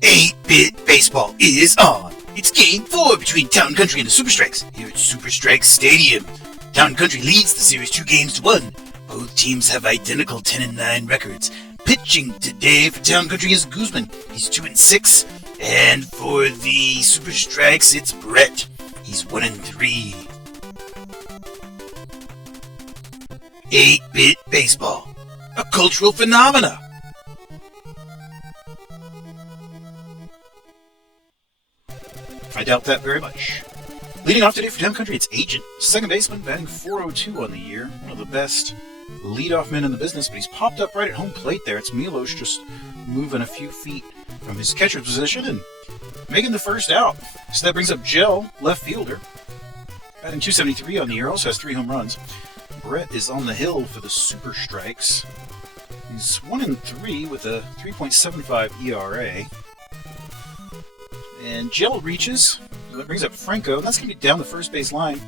8-bit baseball is on. It's Game 4 between Town and Country and the Super Strikes here at Super Strikes Stadium. Town and Country leads the series 2-1. Both teams have identical 10-9 records. Pitching today for Town and Country is Guzman. He's 2-6. And for the Super Strikes, it's Bret. He's 1-3. 8-bit baseball, a cultural phenomena. I doubt that very much. Leading off today for Town Country, it's Agent, second baseman, batting .402 on the year. One of the best leadoff men in the business, but he's popped up right at home plate there. It's Milos just moving a few feet from his catcher's position and making the first out. So that brings up Gel, left fielder, batting .273 on the year, also has 3 home runs. Bret is on the hill for the Super Strikes. He's 1-3 with a 3.75 ERA. And Gel reaches. That brings up Franco. That's going to be down the first base line.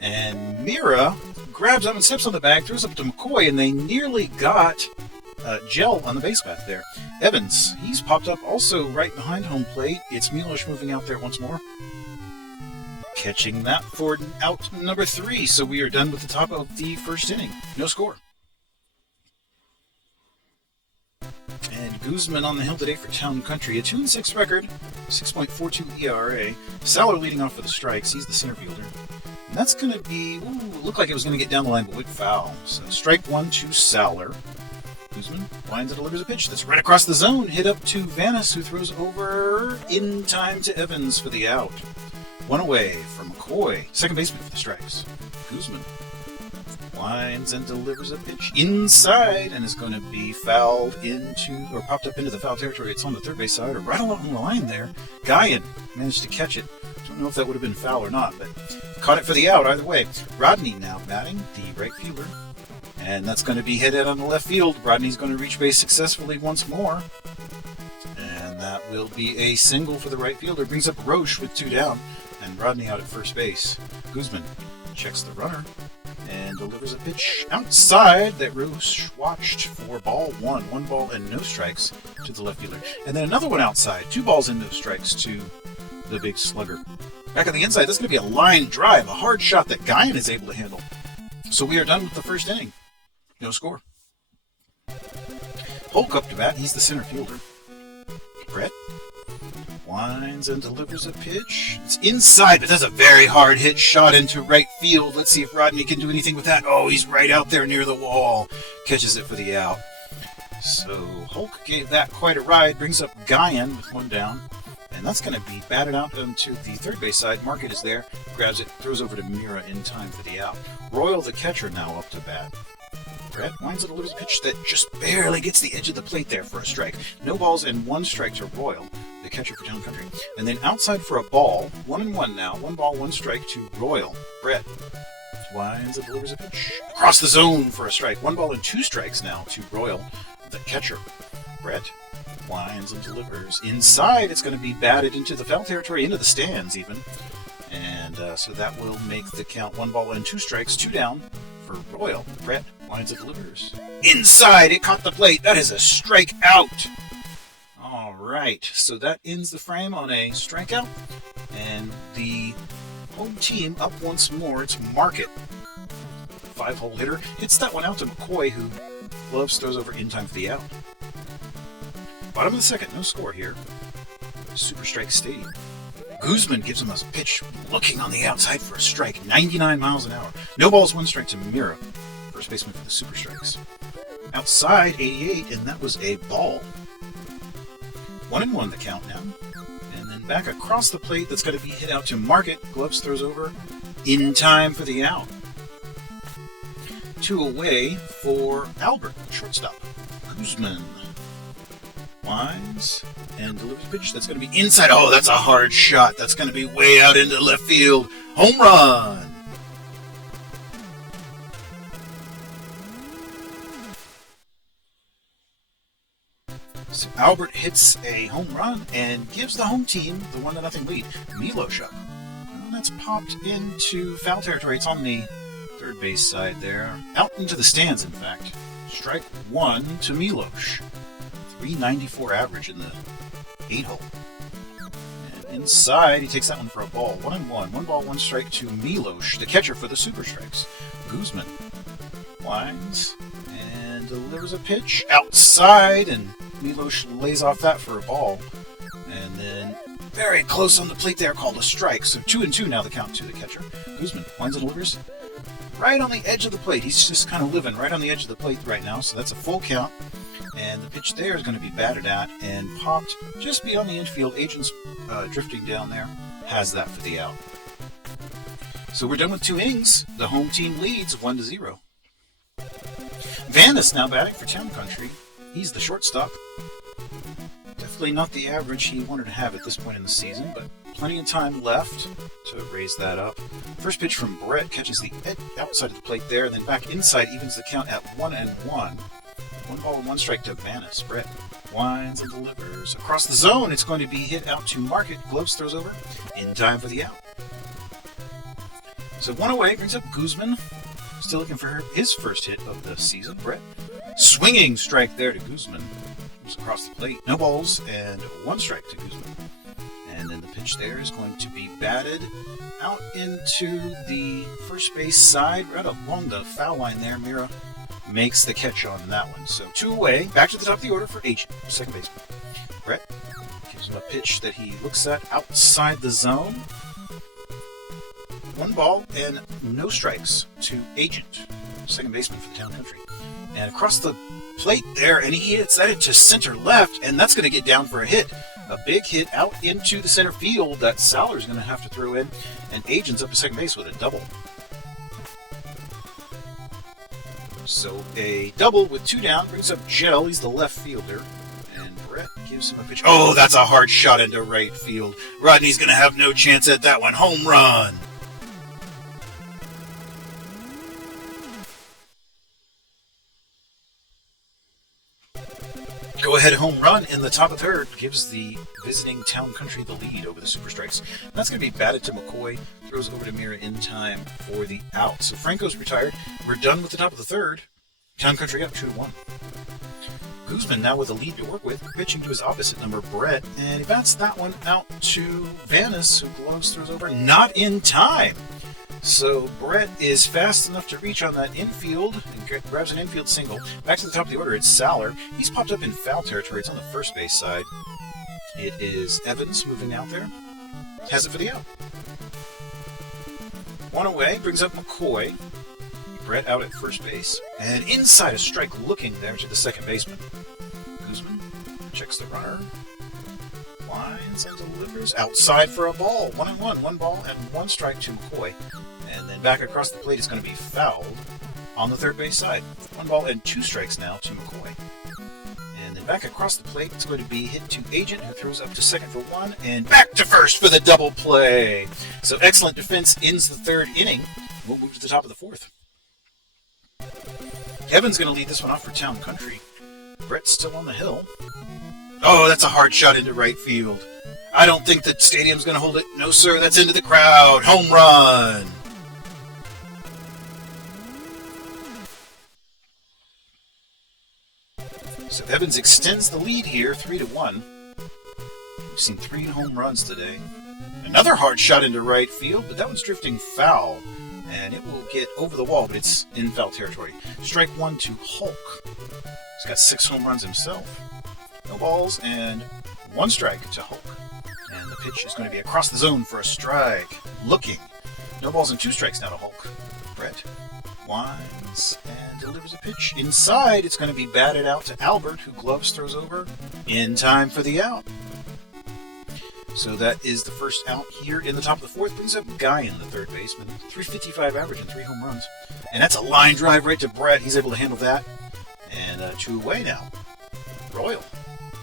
And Mira grabs up and steps on the bag, throws up to McCoy, and they nearly got Gel on the base path there. Evans, he's popped up also right behind home plate. It's Milos moving out there once more. Catching that for out number 3. So we are done with the top of the first inning. No score. And Guzman on the hill today for Town Country. A 2-6 record, 6.42 ERA. Saller leading off for the Strikes. He's the center fielder. And that's going to be, looked like it was going to get down the line, but went foul. So strike 1 to Saller. Guzman winds and delivers a pitch that's right across the zone. Hit up to Vanis, who throws over in time to Evans for the out. One away from McCoy, second baseman for the Strikes. Guzman winds and delivers a pitch inside and is going to be fouled into, or popped up into the foul territory. It's on the third base side, or right along the line there. Guyan managed to catch it. Don't know if that would have been foul or not, but caught it for the out either way. Rodney now batting, the right fielder. And that's going to be hit out on the left field. Rodney's going to reach base successfully once more. And that will be a single for the right fielder. Brings up Roche with 2 down. And Rodney out at first base. Guzman checks the runner and delivers a pitch outside that Roche watched for ball 1. 1 ball and no strikes to the left fielder. And then another one outside. 2 balls and no strikes to the big slugger. Back on the inside, this is going to be a line drive, a hard shot that Guyan is able to handle. So we are done with the first inning. No score. Polk up to bat. He's the center fielder. Bret winds and delivers a pitch. It's inside, but that's a very hard hit shot into right field. Let's see if Rodney can do anything with that. Oh, he's right out there near the wall. Catches it for the out. So Hulk gave that quite a ride. Brings up Guyan with 1 down. And that's going to be batted out onto the third base side. Market is there. Grabs it, throws over to Mira in time for the out. Royal, the catcher, now up to bat. Bret winds and delivers a pitch that just barely gets the edge of the plate there for a strike. No balls and 1 strike to Royal, the catcher for Town Country. And then outside for a ball, 1-1 now. 1 ball, 1 strike to Royal. Bret winds and delivers a pitch across the zone for a strike. 1 ball and 2 strikes now to Royal, the catcher. Bret winds and delivers. Inside, it's going to be batted into the foul territory, into the stands even. And so that will make the count 1 ball and 2 strikes, 2 down for Royal. Bret winds and delivers. Inside, it caught the plate. That is a strikeout. All right, so that ends the frame on a strikeout. And the home team up once more. It's Market. 5-hole hitter. Hits that one out to McCoy, who gloves throws over in time for the out. Bottom of the second, no score here. Super Strike Stadium. Guzman gives him a pitch looking on the outside for a strike, 99 miles an hour. No balls, 1 strike to Mira, first baseman for the Super Strikes. Outside, 88, and that was a ball. 1-1 the count now. And then back across the plate, that's going to be hit out to Market. Gloves throws over in time for the out. 2 away for Albert, shortstop. Guzman winds and delivers a pitch that's going to be inside. Oh, that's a hard shot. That's going to be way out into left field. Home run. So Albert hits a home run and gives the home team the 1-0 lead. Milos up. Well, that's popped into foul territory. It's on the third base side there. Out into the stands, in fact. Strike one to Milosh. 394 average in the 8-hole. And inside, he takes that one for a ball. 1-1. 1 ball, 1 strike to Milosh, the catcher for the Super Strikes. Guzman winds and delivers a pitch outside, and Milosh lays off that for a ball. And then very close on the plate there, called a strike. So 2-2 now the count to the catcher. Guzman winds and delivers right on the edge of the plate. He's just kind of living right on the edge of the plate right now, so that's a full count. And the pitch there is going to be batted at and popped just beyond the infield. Agent's drifting down there has that for the out. So we're done with 2 innings. The home team leads 1-0. Vanis now batting for Town Country. He's the shortstop. Definitely not the average he wanted to have at this point in the season, but plenty of time left to raise that up. First pitch from Bret catches the outside of the plate there, and then back inside evens the count at 1-1. 1 ball and 1 strike to Vanis. Bret winds and delivers. Across the zone, it's going to be hit out to Market. Gloves throws over in time for the out. So 1 away brings up Guzman. Still looking for his first hit of the season. Bret swinging strike there to Guzman. Comes across the plate. No balls and 1 strike to Guzman. And then the pitch there is going to be batted out into the first base side, right along the foul line there. Mira makes the catch on that one. So 2 away. Back to the top of the order for Agent, second baseman. Bret gives him a pitch that he looks at outside the zone. 1 ball and no strikes to Agent, second baseman for the Town Country. And across the plate there, and he hits that into center left, and that's going to get down for a hit. A big hit out into the center field that Saller's going to have to throw in, and Agent's up to second base with a double. So a double with 2 down brings up Gel. He's the left fielder. And Bret gives him a pitch. Oh, that's a hard shot into right field. Rodney's going to have no chance at that one. Home run. Go-ahead home run in the top of third gives the visiting Town Country the lead over the Super Strikes. That's going to be batted to McCoy. Throws over to Mira in time for the out. So Franco's retired. We're done with the top of the third. Town Country up 2-1. Guzman now with a lead to work with, pitching to his opposite number, Bret, and he bats that one out to Vanis, who gloves throws over, not in time. So Bret is fast enough to reach on that infield and grabs an infield single. Back to the top of the order, it's Saller. He's popped up in foul territory. It's on the first base side. It is Evans moving out there. Has it for the out. 1 away, brings up McCoy. Bret out at first base. And inside a strike looking there to the second baseman. Guzman checks the runner. Winds and delivers outside for a ball. 1-1. 1 ball and 1 strike to McCoy. And then back across the plate is going to be fouled on the third base side. 1 ball and 2 strikes now to McCoy. And then back across the plate, it's going to be hit to Agent, who throws up to second for 1, and back to first for the double play. So excellent defense ends the third inning. We'll move to the top of the fourth. Kevin's going to lead this one off for Town Country. Bret's still on the hill. Oh, that's a hard shot into right field. I don't think the stadium's going to hold it. No, sir, that's into the crowd. Home run. So Evans extends the lead here, 3-1. We've seen 3 home runs today. Another hard shot into right field, but that one's drifting foul. And it will get over the wall, but it's in foul territory. Strike 1 to Hulk. He's got 6 home runs himself. No balls and 1 strike to Hulk. And the pitch is going to be across the zone for a strike. Looking. No balls and 2 strikes now to Hulk. Bret winds and delivers a pitch. Inside, it's going to be batted out to Albert, who gloves throws over in time for the out. So that is the first out here in the top of the fourth. Brings up Guy in the third baseman. 355 average and 3 home runs. And that's a line drive right to Bret. He's able to handle that. And 2 away now. Royal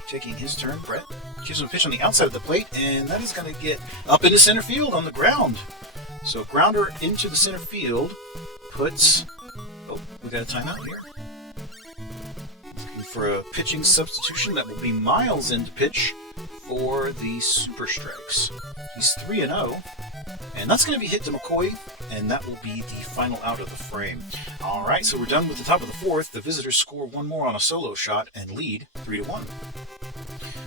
taking his turn. Bret gives him a pitch on the outside of the plate, and that is going to get up into center field on the ground. So grounder into the center field puts... Oh, we got a timeout here. Looking for a pitching substitution. That will be Miles in to pitch for the Super Strikes. He's 3-0, and that's going to be hit to McCoy, and that will be the final out of the frame. All right, so we're done with the top of the fourth. The visitors score one more on a solo shot and lead 3-1.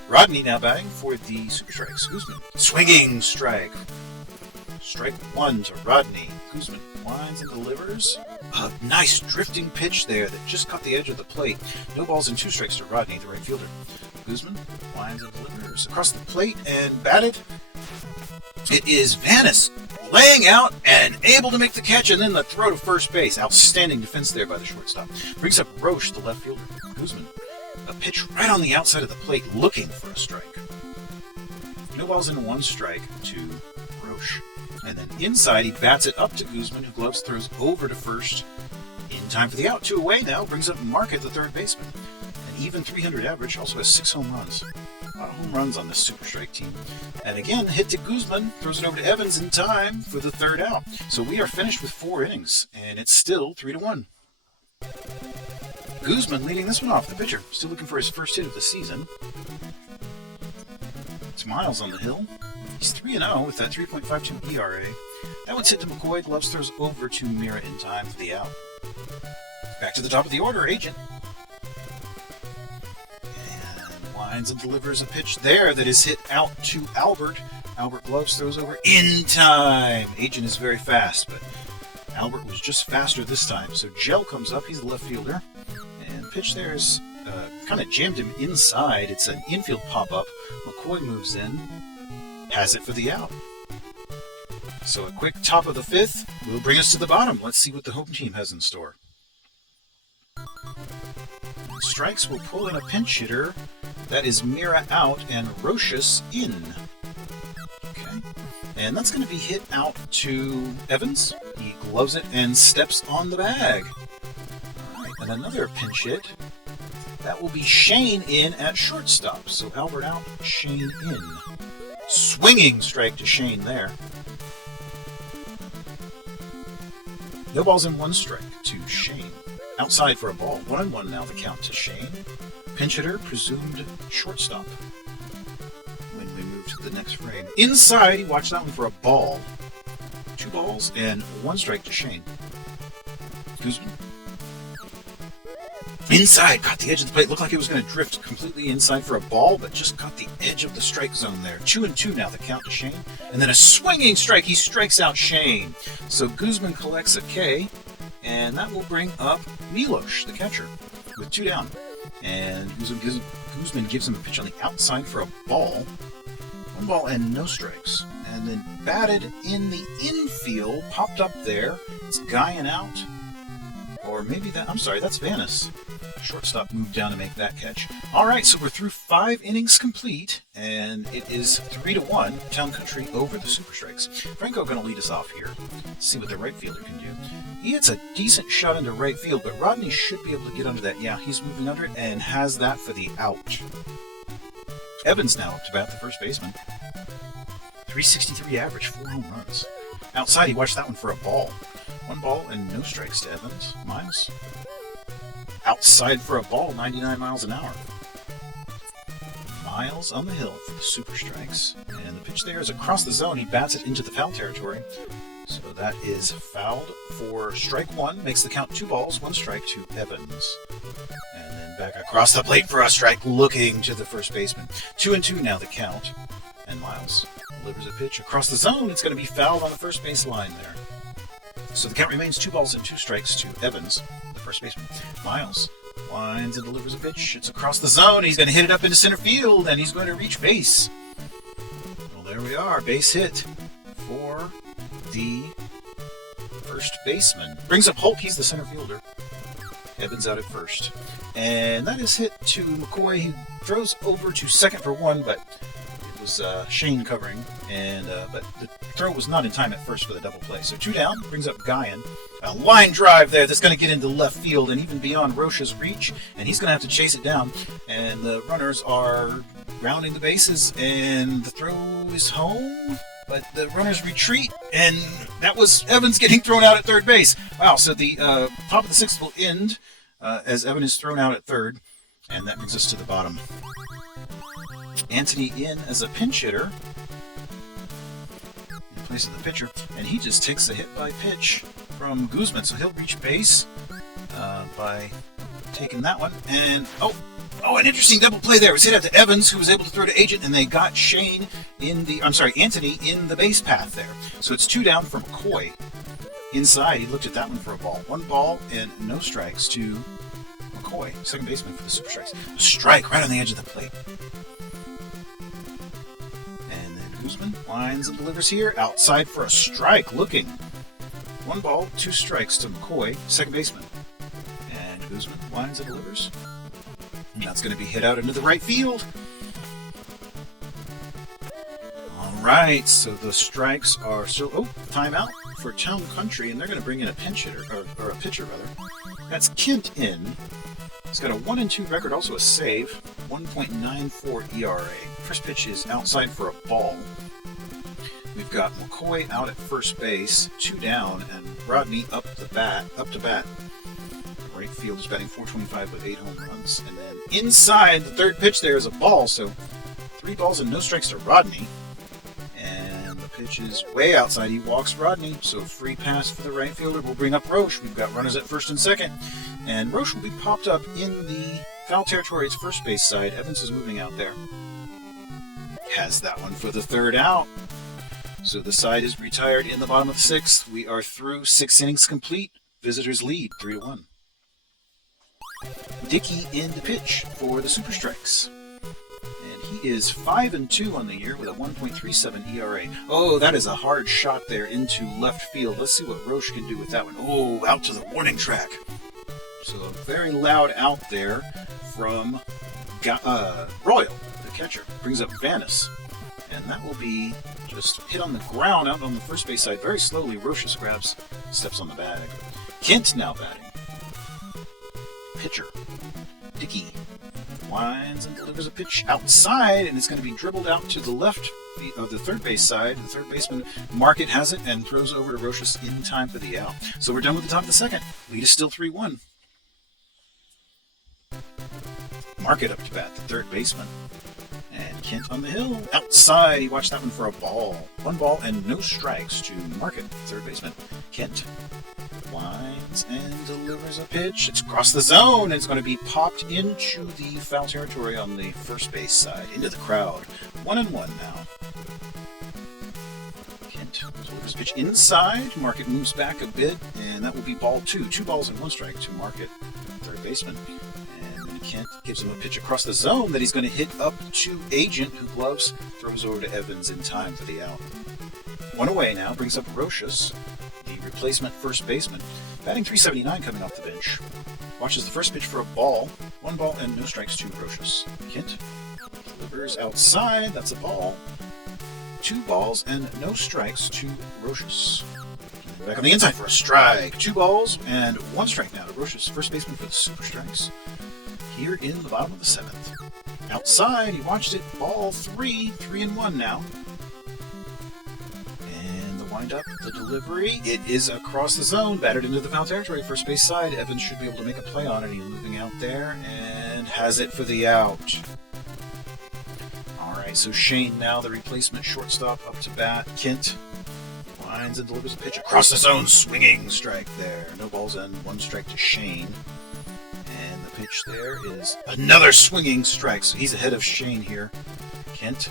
Rodney now batting for the Super Strikes. Guzman, swinging strike. Strike one to Rodney. Guzman winds and delivers. A nice drifting pitch there that just caught the edge of the plate. No balls and 2 strikes to Rodney, the right fielder. Guzman winds and delivers across the plate and batted. It is Vanis laying out and able to make the catch, and then the throw to first base. Outstanding defense there by the shortstop. Brings up Roche, the left fielder. Guzman, a pitch right on the outside of the plate, looking for a strike. No balls and 1 strike to Roche. And then inside, he bats it up to Guzman, who gloves throws over to first in time for the out. 2 away now, brings up Market, the third baseman. An even .300 average, also has 6 home runs. A lot of home runs on this Super Strike team. And again, hit to Guzman, throws it over to Evans in time for the third out. So we are finished with 4 innings, and it's still 3-1. Guzman leading this one off, the pitcher, still looking for his first hit of the season. It's Miles on the hill. He's 3-0 with that 3.52 ERA. That one's hit to McCoy. Gloves throws over to Mira in time for the out. Back to the top of the order, Agent. And winds and delivers a pitch there that is hit out to Albert. Albert gloves throws over in time. Agent is very fast, but Albert was just faster this time. So Gel comes up. He's the left fielder. And pitch there is kind of jammed him inside. It's an infield pop-up. McCoy moves in. Has it for the out. So a quick top of the 5th will bring us to the bottom. Let's see what the home team has in store. Strikes will pull in a pinch hitter. That is Mira out and Rochus in. Okay. And that's going to be hit out to Evans. He gloves it and steps on the bag. All right, and another pinch hit. That will be Shane in at shortstop. So Albert out, Shane in. Swinging strike to Shane there. No balls and 1 strike to Shane. Outside for a ball. 1-1 now the count to Shane. Pinch hitter, presumed shortstop. When we move to the next frame. Inside, he watched that one for a ball. 2 balls and 1 strike to Shane. Guzman. Inside, caught the edge of the plate. Looked like it was going to drift completely inside for a ball, but just caught the edge of the strike zone there. 2-2 now, the count to Shane. And then a swinging strike. He strikes out Shane. So Guzman collects a K, and that will bring up Milos, the catcher, with 2 down. And Guzman gives him a pitch on the outside for a ball. 1 ball and no strikes. And then batted in the infield, popped up there. It's Guyan out. Or maybe that, I'm sorry, that's Vanis. Shortstop moved down to make that catch. All right, so we're through 5 innings complete, and it is 3-1, Town Country over the Super Strikes. Franco going to lead us off here. See what the right fielder can do. He hits a decent shot into right field, but Rodney should be able to get under that. Yeah, he's moving under it and has that for the out. Evans now up to bat, the first baseman. 363 average, 4 home runs. Outside, he watched that one for a ball. 1 ball and no strikes to Evans. Miles. Outside for a ball, 99 miles an hour. Miles on the hill for the Super Strikes. And the pitch there is across the zone. He bats it into the foul territory. So that is fouled for strike 1. Makes the count 2 balls, 1 strike to Evans. And then back across the plate for a strike, looking to the first baseman. 2-2 now the count. And Miles delivers a pitch across the zone. It's going to be fouled on the first base line there. So the count remains 2 balls and 2 strikes to Evans, the first baseman. Miles winds and delivers a pitch. It's across the zone. He's going to hit it up into center field, and he's going to reach base. Well, there we are. Base hit for the first baseman. Brings up Hulk. He's the center fielder. Evans out at first. And that is hit to McCoy. He throws over to second for 1, but it was Shane covering, and but the throw was not in time at first for the double play. So 2 down, brings up Guyan. A line drive there that's going to get into left field and even beyond Rocha's reach, and he's going to have to chase it down. And the runners are rounding the bases, and the throw is home, but the runners retreat, and that was Evans getting thrown out at third base. Wow, so the top of the 6th will end as Evans is thrown out at third. And that brings us to the bottom. Anthony in as a pinch hitter. In place of the pitcher. And he just takes a hit by pitch from Guzman. So he'll reach base by taking that one. And, oh, an interesting double play there. It was hit out to Evans, who was able to throw to Agent, and they got Anthony in the base path there. So it's 2 down for McCoy. Inside, he looked at that one for a ball. 1 ball and no strikes to McCoy, second baseman for the Super Strikes. A strike right on the edge of the plate. And then Guzman lines and delivers here. Outside for a strike, looking. 1 ball, 2 strikes to McCoy, second baseman. And Guzman lines and delivers. And that's going to be hit out into the right field. All right, so the strikes are still... Oh, timeout for Town Country, and they're going to bring in a pinch hitter, or a pitcher, rather. That's Kent in. He's got a 1-2 record, also a save, 1.94 ERA. First pitch is outside for a ball. We've got McCoy out at first base, 2 down, and Rodney up to bat. Right field is batting .425 with 8 home runs. And then inside, the third pitch there is a ball, so 3 balls and no strikes to Rodney. And the pitch is way outside. He walks Rodney, so free pass for the right fielder. We'll bring up Roche. We've got runners at first and second. And Roche will be popped up in the foul territory. It's first base side. Evans is moving out there. Has that one for the third out. So the side is retired in the bottom of the 6th. We are through 6 innings complete. Visitors lead 3-1. Dickey in the pitch for the Super Strikes. And he is 5-2 on the year with a 1.37 ERA. Oh, that is a hard shot there into left field. Let's see what Roche can do with that one. Oh, out to the warning track. So a very loud out there from Royal, the catcher. Brings up Vanis. And that will be just hit on the ground out on the first base side. Very slowly, Roche grabs, steps on the bag. Kent now batting. Pitcher. Dickey winds and delivers a pitch outside, and it's going to be dribbled out to the left of the third base side. The third baseman, Market, has it and throws over to Roche in time for the out. So we're done with the top of the second. Lead is still 3-1. Market up to bat, the third baseman. And Kent on the hill. Outside, he watched that one for a ball. 1 ball and no strikes to Market, third baseman. Kent winds and delivers a pitch. It's across the zone. It's going to be popped into the foul territory on the first base side, into the crowd. 1-1 now. Kent delivers a pitch inside. Market moves back a bit, and that will be ball 2. 2 balls and 1 strike to Market, third baseman. And Kent gives him a pitch across the zone that he's going to hit up to Agent, who gloves, throws over to Evans in time for the out. 1 away now, brings up Roches, the replacement first baseman, batting .379 coming off the bench. Watches the first pitch for a ball. 1 ball and no strikes to Roches. Kent delivers outside. That's a ball. 2 balls and no strikes to Roches. Back on the inside for a strike. 2 balls and 1 strike now to Roches, first baseman for the Super Strikes. Here in the bottom of the 7th. Outside, he watched it. Ball 3. 3-1 now. Wind up the delivery. It is across the zone, battered into the foul territory, first base side. Evans should be able to make a play on it. He's moving out there and has it for the out. All right, so Shane now, the replacement shortstop, up to bat. Kent winds and delivers a pitch across the zone, swinging strike there. No balls and 1 strike to Shane. And the pitch there is another swinging strike, so he's ahead of Shane here. Kent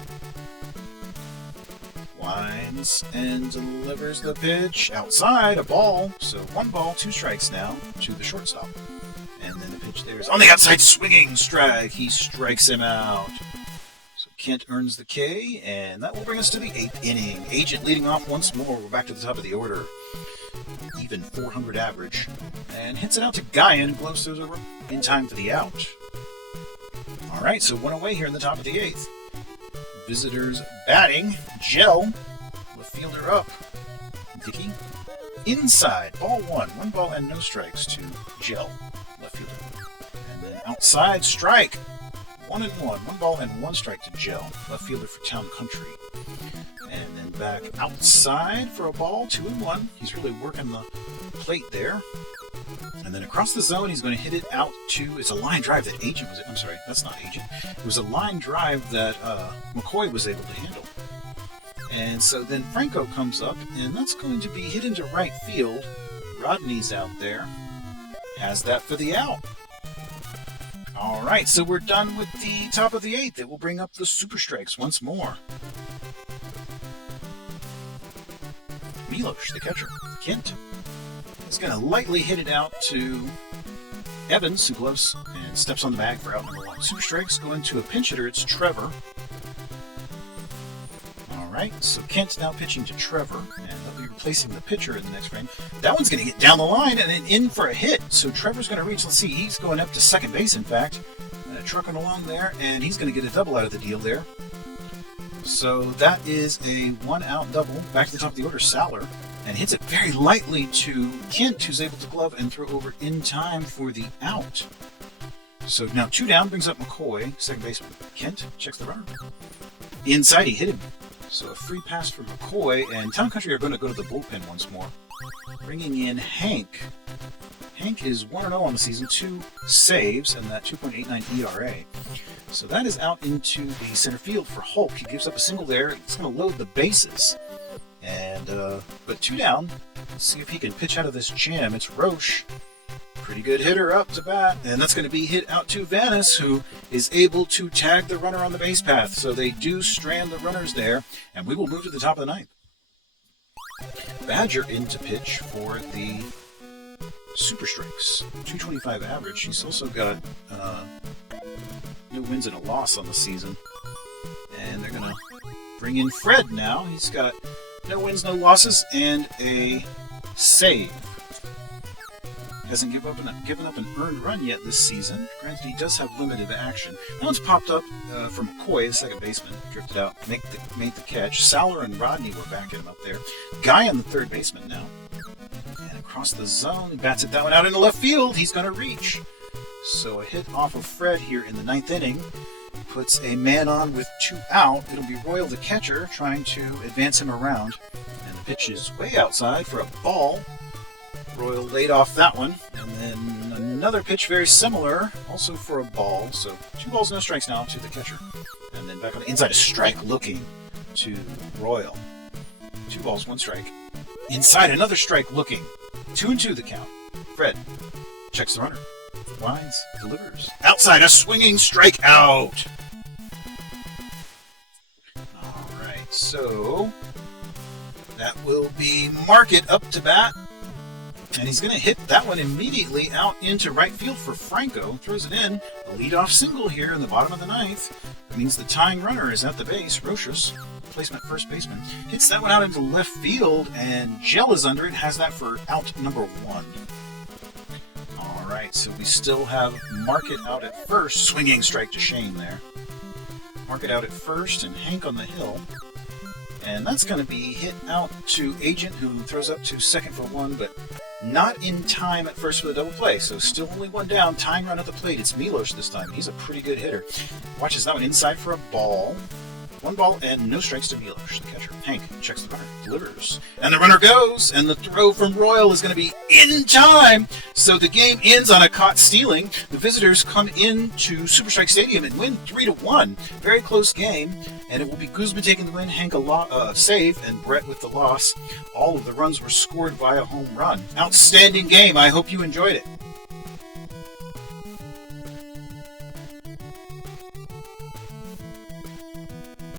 winds and delivers the pitch outside, a ball. So 1 ball, 2 strikes now to the shortstop. And then the pitch there is on the outside, swinging strike. He strikes him out. So Kent earns the K, and that will bring us to the 8th inning. Agent leading off once more. We're back to the top of the order. Even .400 average. And hits it out to Guyan, who gloves throws over in time for the out. All right, so 1 away here in the top of the 8th. Visitors batting. Gel, left fielder up. Dickey inside. Ball 1. 1 ball and no strikes to Gel, left fielder. And then outside, strike. 1-1. 1 ball and 1 strike to Gel, left fielder for Town Country. And then back outside for a ball. 2-1. He's really working the plate there. And then across the zone, he's going to hit it out to... It's a line drive that Agent was... I'm sorry, that's not Agent. It was a line drive that McCoy was able to handle. And so then Franco comes up, and that's going to be hit into right field. Rodney's out there. Has that for the out. All right, so we're done with the top of the 8th. It will bring up the super strikes once more. Milos, the catcher. Kent is going to lightly hit it out to Evans, who gloves and steps on the bag for out number 1. Super strikes go into a pinch hitter. It's Trevor. All right, so Kent now pitching to Trevor, and they'll be replacing the pitcher in the next frame. That one's going to get down the line and then in for a hit. So Trevor's going to reach. Let's see, he's going up to second base, in fact. Trucking along there, and he's going to get a double out of the deal there. So that is a 1-out double. Back to the top of the order, Saller, and hits it very lightly to Kent, who's able to glove and throw over in time for the out. So now 2 down, brings up McCoy, second baseman. Kent checks the runner. Inside, he hit him. So a free pass for McCoy, and Town Country are going to go to the bullpen once more. Bringing in Hank. Hank is 1-0 on the season, 2 saves, and that 2.89 ERA. So that is out into the center field for Hulk. He gives up a single there. It's going to load the bases. And but 2 down. Let's see if he can pitch out of this jam. It's Roche. Pretty good hitter up to bat. And that's going to be hit out to Vanis, who is able to tag the runner on the base path. So they do strand the runners there. And we will move to the top of the 9th. Badger in to pitch for the super strikes. 225 average. He's also got no wins and a loss on the season. And they're going to bring in Fred now. He's got no wins, no losses, and a save. Hasn't given up an earned run yet this season. Granted, he does have limited action. That one's popped up from McCoy, the second baseman. Drifted out, made the catch. Saller and Rodney were backing him up there. Guy on the third baseman now. And across the zone, he bats it that one out into left field. He's going to reach. So a hit off of Fred here in the 9th inning puts a man on with 2 out. It'll be Royal, the catcher, trying to advance him around. And the pitch is way outside for a ball. Royal laid off that one. And then another pitch very similar, also for a ball. So 2 balls, no strikes now to the catcher. And then back on the inside, a strike looking to Royal. 2 balls, 1 strike. Inside, another strike looking. 2-2 the count. Fred checks the runner. Winds, delivers. Outside, a swinging strikeout. All right, so that will be Market up to bat. And he's going to hit that one immediately out into right field for Franco. Throws it in. A leadoff single here in the bottom of the 9th. That means the tying runner is at the base. Rochus, replacement first baseman, hits that one out into left field, and Gel is under it. Has that for out number 1. All right, so we still have Market out at first. Swinging strike to Shane there. Market out at first, and Hank on the hill. And that's going to be hit out to Agent, who throws up to second for 1, but not in time at first for the double play. So still only 1 down. Tying run at the plate. It's Milos this time. He's a pretty good hitter. Watches that one inside for a ball. 1 ball and no strikes to Milos, the catcher. Hank checks the runner, delivers. And the runner goes, and the throw from Royal is going to be in time. So the game ends on a caught stealing. The visitors come into Super Strike Stadium and win 3-1. Very close game, and it will be Guzman taking the win, Hank a save, and Bret with the loss. All of the runs were scored via home run. Outstanding game. I hope you enjoyed it.